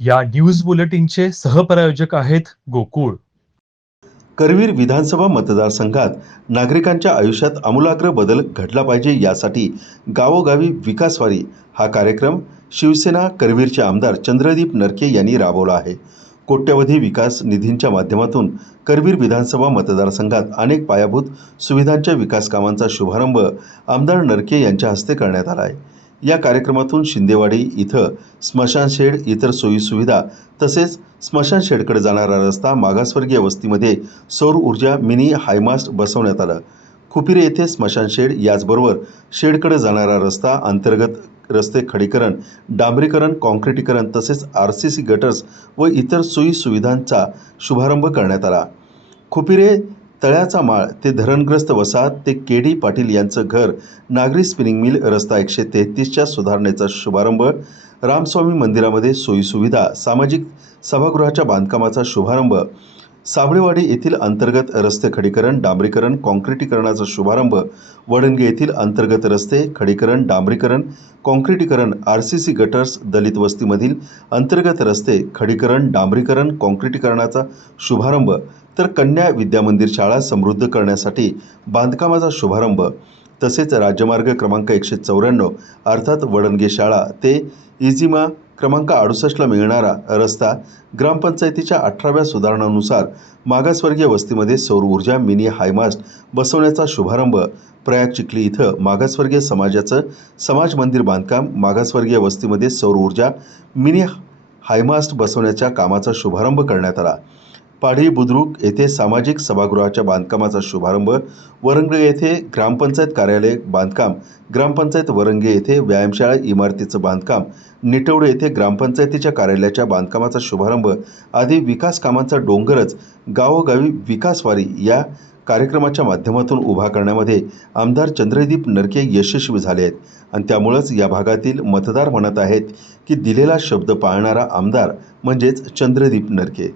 या न्यूज बुलेटिनचे सहप्रायोजक आहेत गोकुळ. करवीर विधानसभा मतदारसंघात नागरिकांच्या आयुष्यात आमूलाग्र बदल घडला पाहिजे यासाठी गावोगावी विकासवारी हा कार्यक्रम शिवसेना करवीरचे आमदार चंद्रदीप नरके यांनी राबवला आहे. कोट्यवधी विकास निधींच्या माध्यमातून करवीर विधानसभा मतदारसंघात अनेक पायाभूत सुविधांच्या विकास कामांचा शुभारंभ आमदार नरके यांच्या हस्ते करण्यात आला आहे. या कार्यक्रमातून शिंदेवाडी इथं स्मशानशेड इतर सोयीसुविधा तसेच स्मशानशेडकडे जाणारा रस्ता मागासवर्गीय वस्तीमध्ये सौर ऊर्जा मिनी हायमास्ट बसवण्यात आलं. खुपिरे येथे स्मशानशेड याचबरोबर शेडकडे जाणारा रस्ता अंतर्गत रस्ते खडीकरण डांबरीकरण काँक्रिटीकरण तसेच आर सी सी गटर्स व इतर सोयीसुविधांचा शुभारंभ करण्यात आला. खुपिरे तळ्याचा माळ ते धरणग्रस्त वसाहत ते के डी पाटील यांचं घर नागरी स्पिनिंग मिल रस्ता एकशे तेहतीसच्या सुधारणेचा शुभारंभ रामस्वामी मंदिरामध्ये सोयीसुविधा सामाजिक सभागृहाच्या बांधकामाचा शुभारंभ साबळेवाडी येथील अंतर्गत रस्ते खडीकरण डांबरीकरण काँक्रिटीकरणाचा शुभारंभ वडणगे येथील अंतर्गत रस्ते खडीकरण डांबरीकरण काँक्रिटीकरण आर सी सी गटर्स दलित वस्तीमधील अंतर्गत रस्ते खडीकरण डांबरीकरण काँक्रिटीकरणाचा शुभारंभ तर कन्या विद्यामंदिर शाळा समृद्ध करण्यासाठी बांधकामाचा शुभारंभ तसेच राज्यमार्ग क्रमांक एकशे चौऱ्याण्णव अर्थात वडणगे शाळा ते इझिमा क्रमांक अडुसष्टला मिळणारा रस्ता ग्रामपंचायतीच्या अठराव्या सुधारणानुसार मागासवर्गीय वस्तीमध्ये सौर ऊर्जा मिनी हायमास्ट बसवण्याचा शुभारंभ प्रयाग चिखली इथं मागासवर्गीय समाजाचं समाज मंदिर बांधकाम मागासवर्गीय वस्तीमध्ये सौर ऊर्जा मिनी हायमास्ट बसवण्याच्या कामाचा शुभारंभ करण्यात आला. पाढी बुद्रुक येथे सामाजिक सभागृहाच्या बांधकामाचा शुभारंभ वरंगळे येथे ग्रामपंचायत कार्यालय बांधकाम ग्रामपंचायत वरंगे येथे व्यायामशाळा इमारतीचं बांधकाम निटवडे येथे ग्रामपंचायतीच्या कार्यालयाच्या बांधकामाचा शुभारंभ आदी विकास कामांचा डोंगरच गावोगावी विकासवारी या कार्यक्रमाच्या माध्यमातून उभा करण्यामध्ये आमदार चंद्रदीप नरके यशस्वी झाले आहेत. आणि त्यामुळंच या भागातील मतदार म्हणत आहेत की दिलेला शब्द पाळणारा आमदार म्हणजेच चंद्रदीप नरके.